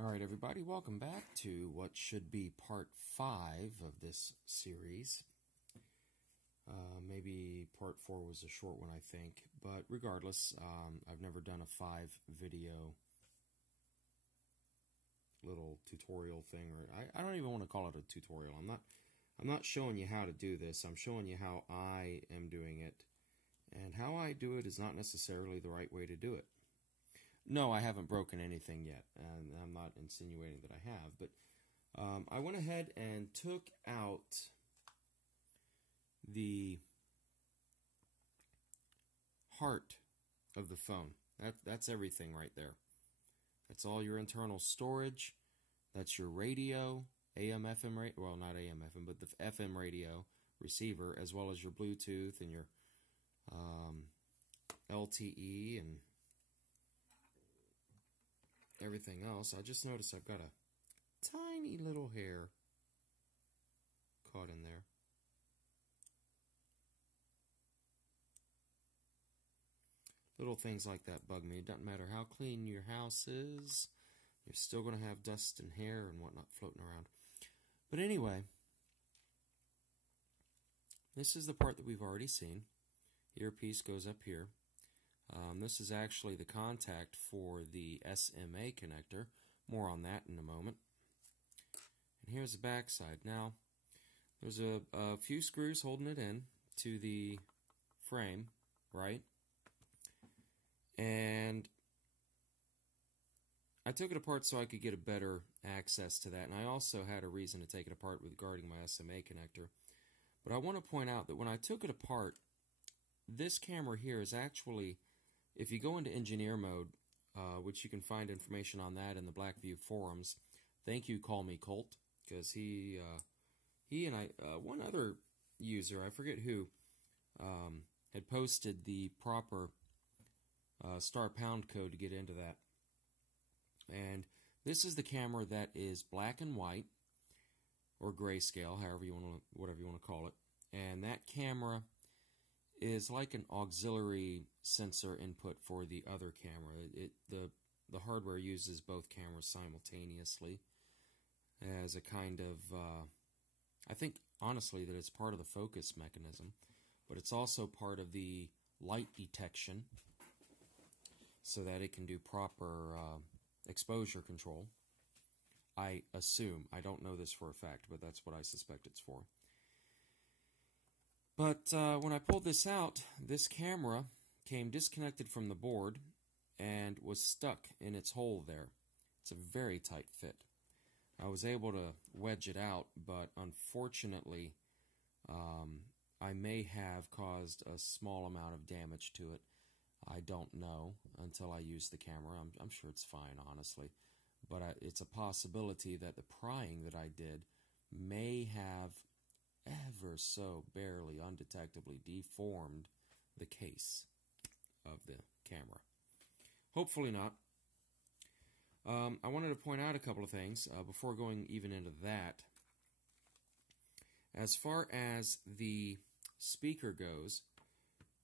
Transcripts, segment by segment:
Alright everybody, welcome back to what should be part 5 of this series. Maybe part 4 was a short one, I think, but regardless, I've never done a 5 video little tutorial thing, or I don't even want to call it a tutorial. I'm not showing you how to do this. I'm showing you how I am doing it, and how I do it is not necessarily the right way to do it. No, I haven't broken anything yet, and I'm not insinuating that I have, but I went ahead and took out the heart of the phone. That's everything right there. That's all your internal storage. That's your radio, AM, FM radio, well, not AM, FM, but the FM radio receiver, as well as your Bluetooth and your LTE and everything else. I just noticed I've got a tiny little hair caught in there. Little things like that bug me. It doesn't matter how clean your house is, you're still going to have dust and hair and whatnot floating around. But anyway, this is the part that we've already seen. Earpiece goes up here. This is actually the contact for the SMA connector. More on that in a moment. And here's the back side. Now, there's a few screws holding it in to the frame, right? And I took it apart so I could get a better access to that. And I also had a reason to take it apart regarding my SMA connector. But I want to point out that when I took it apart, this camera here is actually, if you go into engineer mode, which you can find information on that in the Blackview forums, thank you, Call Me Colt, because he and one other user, I forget who, had posted the proper star pound code to get into that. And this is the camera that is black and white, or grayscale, whatever you want to call it. And that camera is like an auxiliary sensor input for the other camera. The hardware uses both cameras simultaneously as a kind of, I think honestly that it's part of the focus mechanism, but it's also part of the light detection so that it can do proper exposure control. I assume. I don't know this for a fact, but that's what I suspect it's for. But when I pulled this out, this camera came disconnected from the board and was stuck in its hole there. It's a very tight fit. I was able to wedge it out, but unfortunately, I may have caused a small amount of damage to it. I don't know until I use the camera. I'm sure it's fine, honestly. But it's a possibility that the prying that I did may have ever so barely undetectably deformed the case of the camera. Hopefully not. I wanted to point out a couple of things before going even into that. As far as the speaker goes,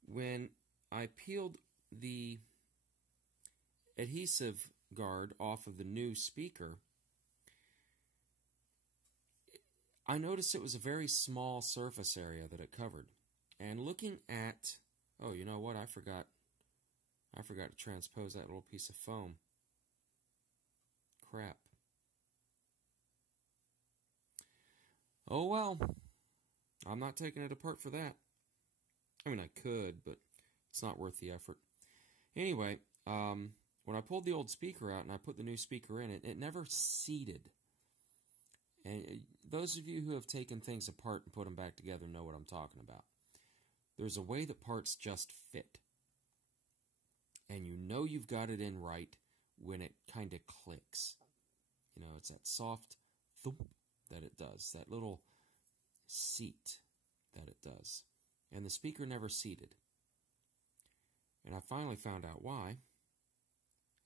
when I peeled the adhesive guard off of the new speaker, I noticed it was a very small surface area that it covered. And looking at, oh, you know what? I forgot to transpose that little piece of foam. Crap. Oh well. I'm not taking it apart for that. I mean, I could, but it's not worth the effort. Anyway, when I pulled the old speaker out and I put the new speaker in, it never seated. And those of you who have taken things apart and put them back together know what I'm talking about. There's a way that parts just fit. And you know you've got it in right when it kind of clicks. You know, it's that soft thump that it does, that little seat that it does. And the speaker never seated. And I finally found out why.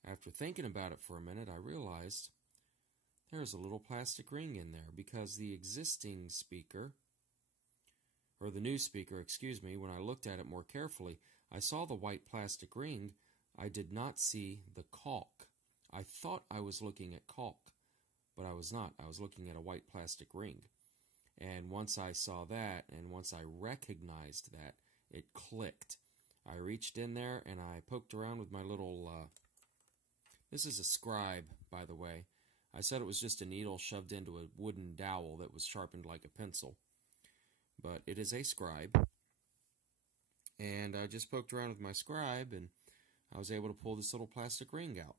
After thinking about it for a minute, I realized there's a little plastic ring in there because the existing speaker, or the new speaker, excuse me, when I looked at it more carefully, I saw the white plastic ring. I did not see the caulk. I thought I was looking at caulk, but I was not. I was looking at a white plastic ring. And once I saw that, and once I recognized that, it clicked. I reached in there and I poked around with my little, this is a scribe, by the way. I said it was just a needle shoved into a wooden dowel that was sharpened like a pencil. But it is a scribe. And I just poked around with my scribe and I was able to pull this little plastic ring out.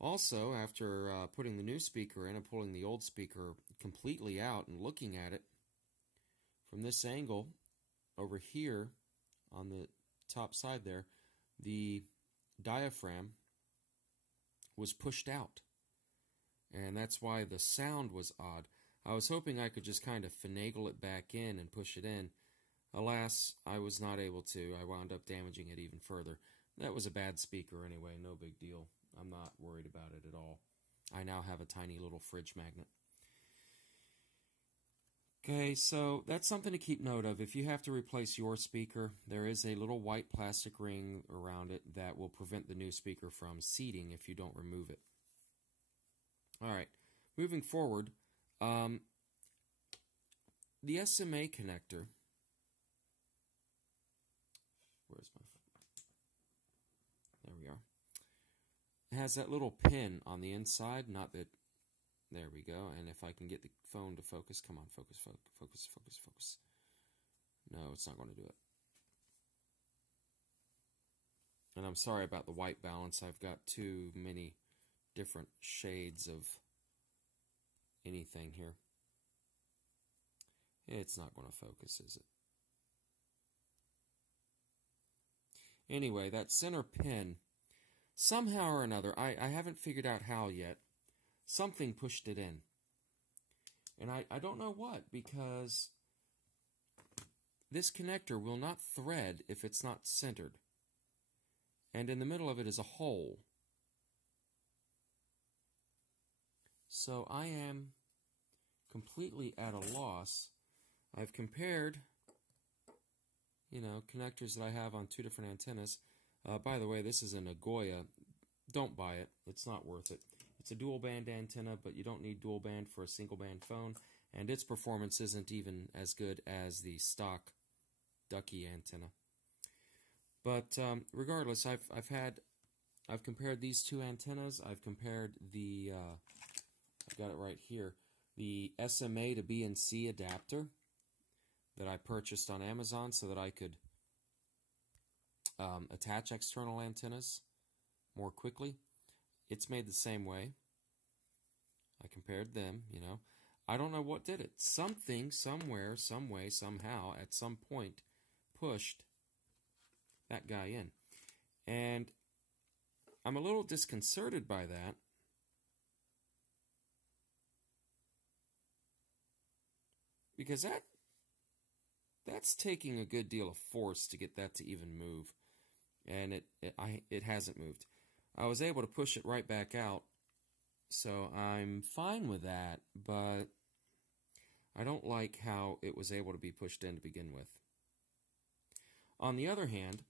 Also, after putting the new speaker in and pulling the old speaker completely out and looking at it, from this angle over here on the top side there, the diaphragm was pushed out. And that's why the sound was odd. I was hoping I could just kind of finagle it back in and push it in. Alas, I was not able to. I wound up damaging it even further. That was a bad speaker anyway, no big deal. I'm not worried about it at all. I now have a tiny little fridge magnet. Okay, so that's something to keep note of. If you have to replace your speaker, there is a little white plastic ring around it that will prevent the new speaker from seating if you don't remove it. Alright, moving forward, the SMA connector, where's my phone? There we are. It has that little pin on the inside, not that, there we go, and if I can get the phone to focus, come on, focus, focus, focus, focus. No, it's not going to do it. And I'm sorry about the white balance, I've got too many different shades of anything here. It's not going to focus, is it? Anyway, that center pin, somehow or another, I haven't figured out how yet, something pushed it in. And I don't know what, because this connector will not thread if it's not centered. And in the middle of it is a hole. So I am completely at a loss. I've compared, connectors that I have on two different antennas. By the way, this is a Nagoya. Don't buy it. It's not worth it. It's a dual band antenna, but you don't need dual band for a single band phone, and its performance isn't even as good as the stock ducky antenna. But regardless, I've compared these two antennas. I've compared the I've got it right here, the SMA to B&C adapter that I purchased on Amazon so that I could attach external antennas more quickly. It's made the same way. I compared them, I don't know what did it. Something, somewhere, some way, somehow, at some point, pushed that guy in. And I'm a little disconcerted by that. Because that's taking a good deal of force to get that to even move. And it hasn't moved. I was able to push it right back out, so I'm fine with that, but I don't like how it was able to be pushed in to begin with. On the other hand,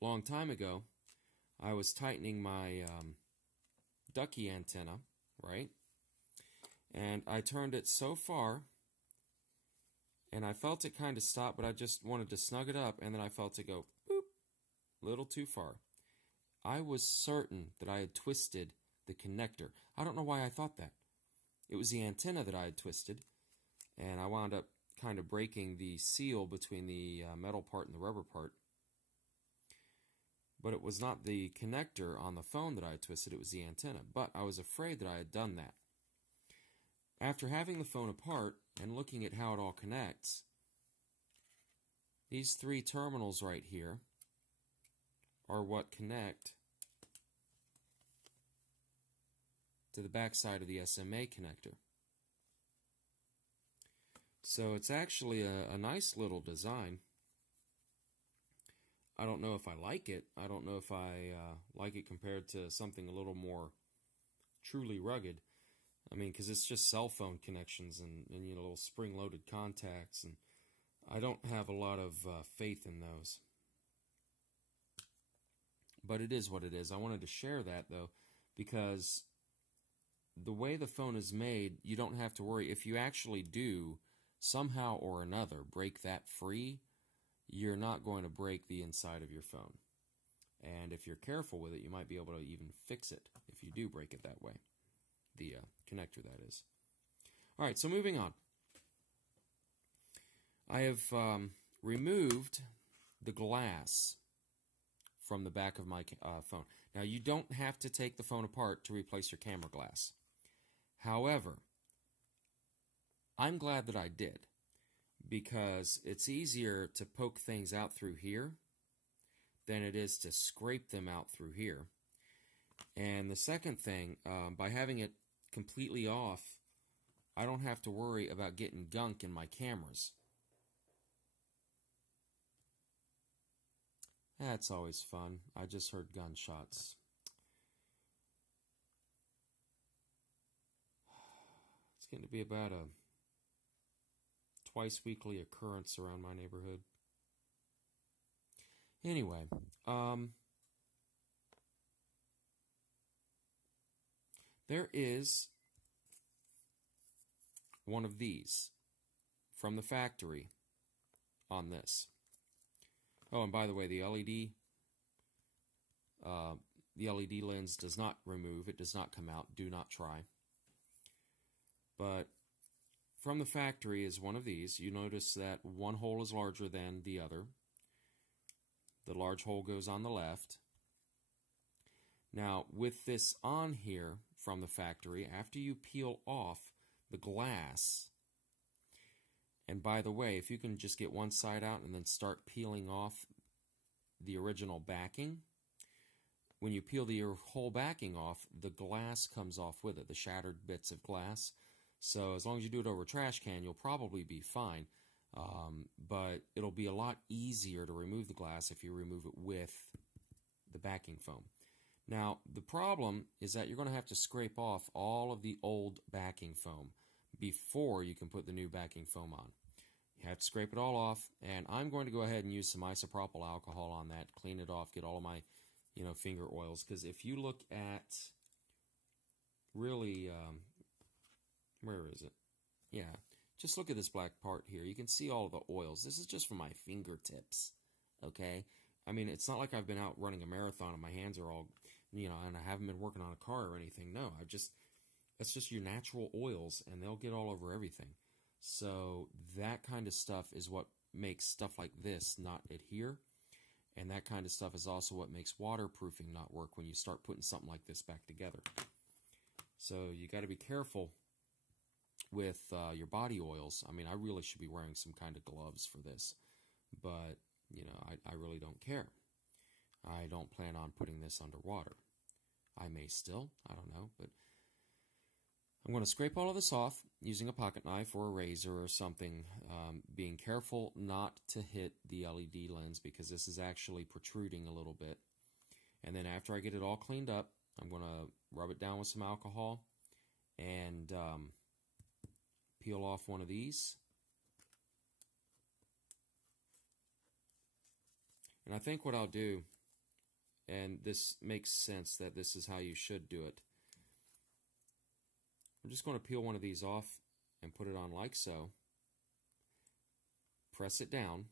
a long time ago, I was tightening my ducky antenna, right? And I turned it so far, and I felt it kind of stop, but I just wanted to snug it up, and then I felt it go, boop, a little too far. I was certain that I had twisted the connector. I don't know why I thought that. It was the antenna that I had twisted, and I wound up kind of breaking the seal between the metal part and the rubber part. But it was not the connector on the phone that I had twisted, it was the antenna. But I was afraid that I had done that. After having the phone apart and looking at how it all connects, these three terminals right here are what connect to the back side of the SMA connector. So it's actually a nice little design. I don't know if I like it. I don't know if I like it compared to something a little more truly rugged. I mean, because it's just cell phone connections and little spring-loaded contacts, and I don't have a lot of faith in those. But it is what it is. I wanted to share that, though, because the way the phone is made, you don't have to worry. If you actually do, somehow or another, break that free, you're not going to break the inside of your phone. And if you're careful with it, you might be able to even fix it if you do break it that way. The connector, that is. All right, so moving on. I have removed the glass from the back of my phone. Now, you don't have to take the phone apart to replace your camera glass. However, I'm glad that I did, because it's easier to poke things out through here than it is to scrape them out through here. And the second thing, by having it completely off, I don't have to worry about getting gunk in my cameras. That's always fun. I just heard gunshots. It's going to be about a twice weekly occurrence around my neighborhood. Anyway, there is one of these from the factory on this. Oh, and by the way, the LED lens does not remove. It does not come out. Do not try. But from the factory is one of these. You notice that one hole is larger than the other. The large hole goes on the left. Now, with this on here from the factory, after you peel off the glass, and by the way, if you can just get one side out and then start peeling off the original backing, when you peel the whole backing off, the glass comes off with it, the shattered bits of glass. So as long as you do it over a trash can, you'll probably be fine. But it'll be a lot easier to remove the glass if you remove it with the backing foam. Now, the problem is that you're going to have to scrape off all of the old backing foam before you can put the new backing foam on. You have to scrape it all off, and I'm going to go ahead and use some isopropyl alcohol on that, clean it off, get all of my finger oils, because if you look at really, where is it? Yeah, just look at this black part here. You can see all of the oils. This is just from my fingertips, okay? I mean, it's not like I've been out running a marathon and my hands are all, and I haven't been working on a car or anything. No, that's just your natural oils, and they'll get all over everything. So that kind of stuff is what makes stuff like this not adhere, and that kind of stuff is also what makes waterproofing not work when you start putting something like this back together. So you got to be careful with your body oils. I mean, I really should be wearing some kind of gloves for this, but I really don't care. I don't plan on putting this underwater. I may still, I don't know, but I'm going to scrape all of this off using a pocket knife or a razor or something, being careful not to hit the LED lens because this is actually protruding a little bit. And then after I get it all cleaned up, I'm going to rub it down with some alcohol and peel off one of these. And I think what I'll do, and this makes sense that this is how you should do it, I'm just going to peel one of these off and put it on like so. Press it down,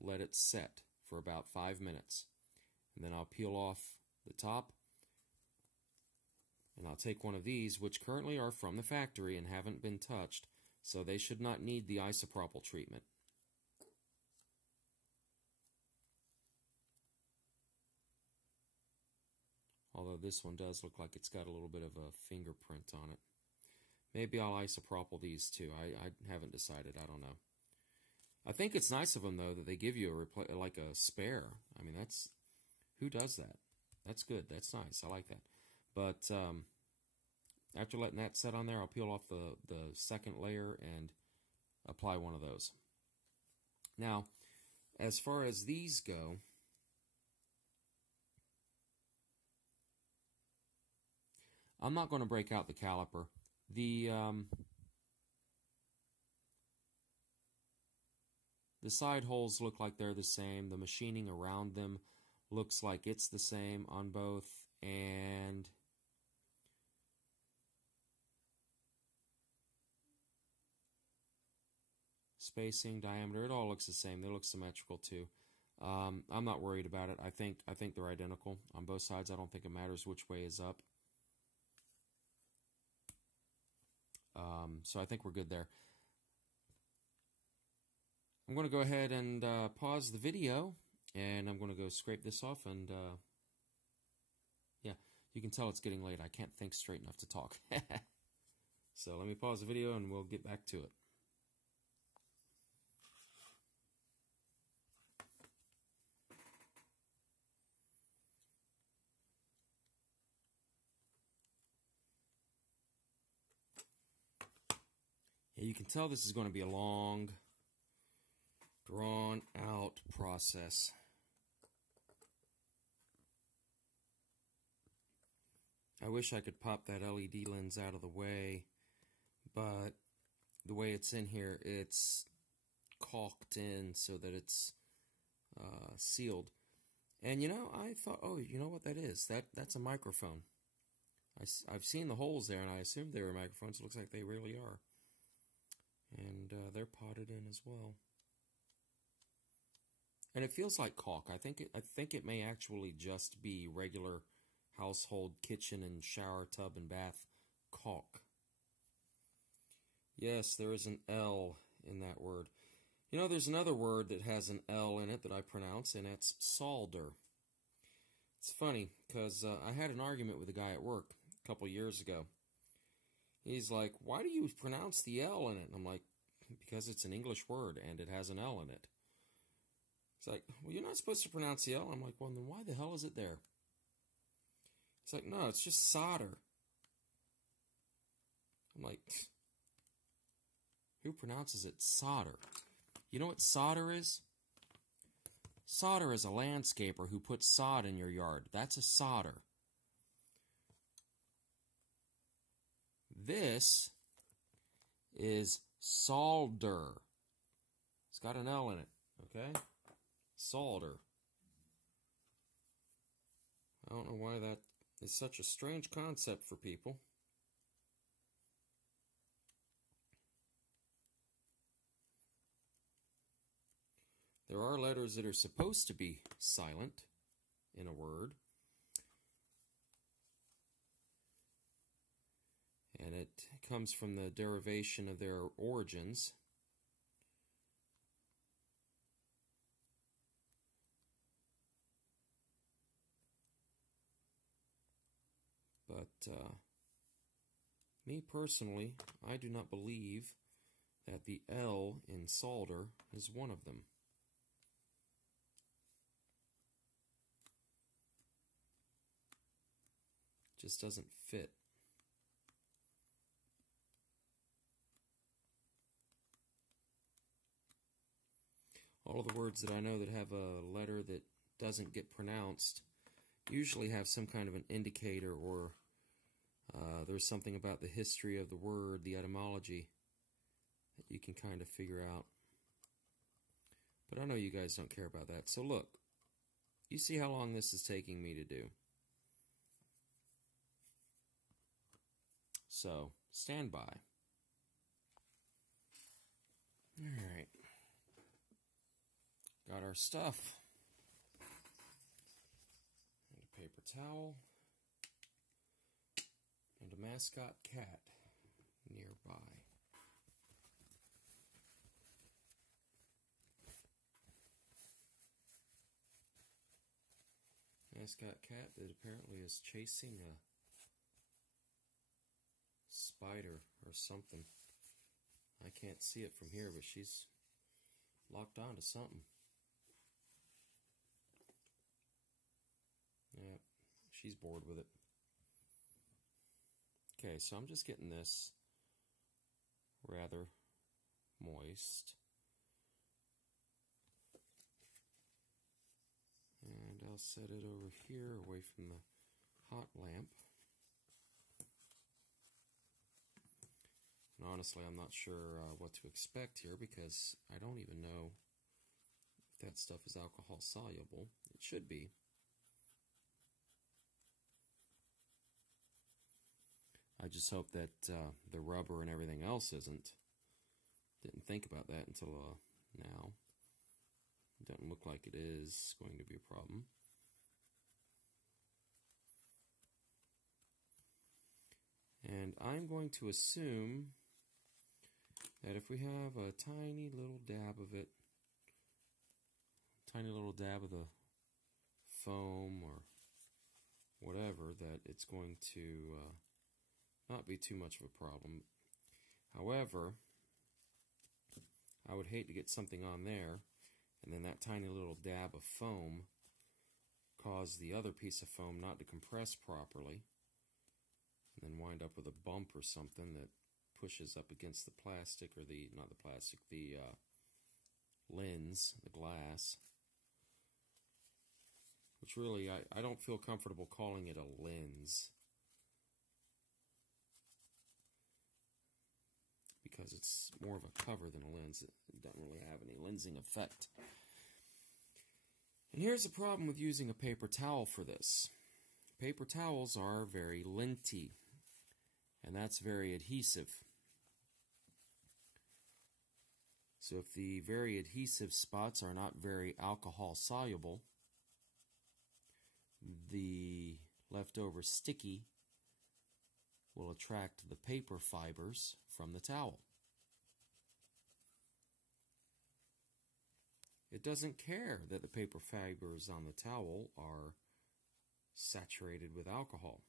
let it set for about 5 minutes. And then I'll peel off the top, and I'll take one of these, which currently are from the factory and haven't been touched, so they should not need the isopropyl treatment. Although this one does look like it's got a little bit of a fingerprint on it. Maybe I'll isopropyl these too. I haven't decided. I don't know. I think it's nice of them, though, that they give you like a spare. I mean, who does that? That's good. That's nice. I like that. But after letting that set on there, I'll peel off the second layer and apply one of those. Now, as far as these go, I'm not going to break out the caliper. The side holes look like they're the same. The machining around them looks like it's the same on both, and spacing, diameter, it all looks the same. They look symmetrical too. I'm not worried about it. I think they're identical on both sides. I don't think it matters which way is up. So I think we're good there. I'm going to go ahead and pause the video, and I'm going to go scrape this off, and yeah, you can tell it's getting late. I can't think straight enough to talk. So let me pause the video, and we'll get back to it. Yeah, you can tell this is going to be a long, drawn-out process. I wish I could pop that LED lens out of the way, but the way it's in here, it's caulked in so that it's sealed. And you know, I thought, oh, you know what that is? That's a microphone. I've seen the holes there, and I assumed they were microphones. It looks like they really are. And they're potted in as well. And it feels like caulk. I think it may actually just be regular household kitchen and shower tub and bath caulk. Yes, there is an L in that word. You know, there's another word that has an L in it that I pronounce, and that's solder. It's funny, because I had an argument with a guy at work a couple years ago. He's like, why do you pronounce the L in it? And I'm like, because it's an English word, and it has an L in it. He's like, well, you're not supposed to pronounce the L. I'm like, well, then why the hell is it there? He's like, no, it's just solder. I'm like, who pronounces it solder? You know what solder is? Solder is a landscaper who puts sod in your yard. That's a solder. This is solder. It's got an L in it, okay? Solder. I don't know why that is such a strange concept for people. There are letters that are supposed to be silent in a word. And it comes from the derivation of their origins. But me personally, I do not believe that the L in solder is one of them. Just doesn't fit. All of the words that I know that have a letter that doesn't get pronounced usually have some kind of an indicator, or there's something about the history of the word, the etymology, that you can kind of figure out. But I know you guys don't care about that. So look, you see how long this is taking me to do. So, stand by. Alright. Got our stuff. And a paper towel. And a mascot cat nearby. Mascot cat that apparently is chasing a spider or something. I can't see it from here, but she's locked on to something. Yeah, she's bored with it. Okay, so I'm just getting this rather moist. And I'll set it over here away from the hot lamp. And honestly, I'm not sure what to expect here, because I don't even know if that stuff is alcohol soluble. It should be. I just hope that the rubber and everything else isn't. Didn't think about that until now. It doesn't look like it is going to be a problem. And I'm going to assume that if we have a tiny little dab of it, tiny little dab of the foam or whatever, that it's going to not be too much of a problem. However, I would hate to get something on there and then that tiny little dab of foam cause the other piece of foam not to compress properly, and then wind up with a bump or something that pushes up against the plastic, or the, not the plastic, the lens, the glass. Which really, I don't feel comfortable calling it a lens, because it's more of a cover than a lens. It doesn't really have any lensing effect. And here's the problem with using a paper towel for this. Paper towels are very linty, and that's very adhesive. So if the very adhesive spots are not very alcohol soluble, the leftover sticky will attract the paper fibers from the towel. It doesn't care that the paper fibers on the towel are saturated with alcohol.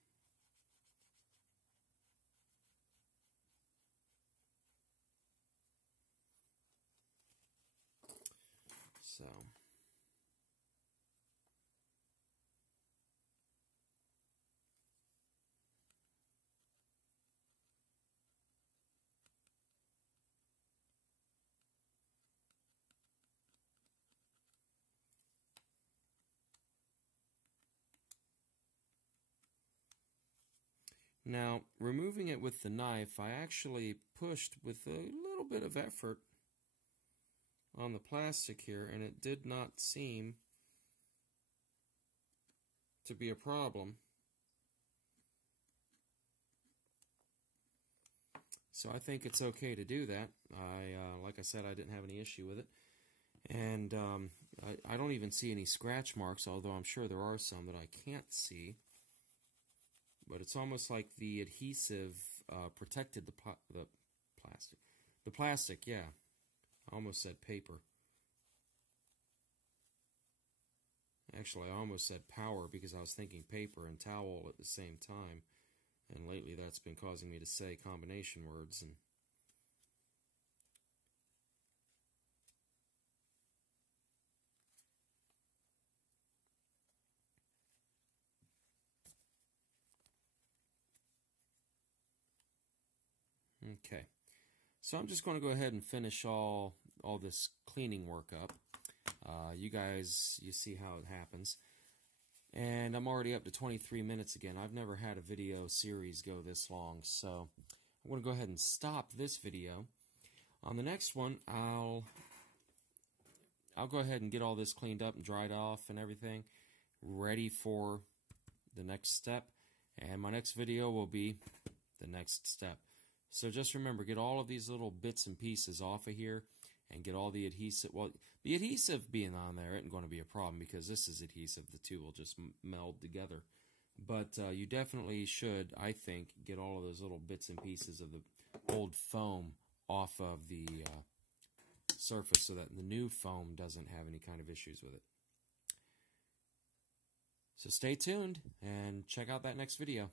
So, now, removing it with the knife, I actually pushed with a little bit of effort on the plastic here, and it did not seem to be a problem. So I think it's okay to do that. Like I said, I didn't have any issue with it. And I don't even see any scratch marks, although I'm sure there are some that I can't see. But it's almost like the adhesive protected the plastic. The plastic, yeah. I almost said paper. Actually, I almost said power because I was thinking paper and towel at the same time. And lately that's been causing me to say combination words. And okay. So I'm just going to go ahead and finish all this cleaning work up. You guys, you see how it happens. And I'm already up to 23 minutes again. I've never had a video series go this long, so I'm going to go ahead and stop this video. On the next one, I'll go ahead and get all this cleaned up and dried off and everything, ready for the next step. And my next video will be the next step. So just remember, get all of these little bits and pieces off of here and get all the adhesive. Well, the adhesive being on there isn't going to be a problem because this is adhesive. The two will just meld together. But you definitely should, I think, get all of those little bits and pieces of the old foam off of the surface so that the new foam doesn't have any kind of issues with it. So stay tuned and check out that next video.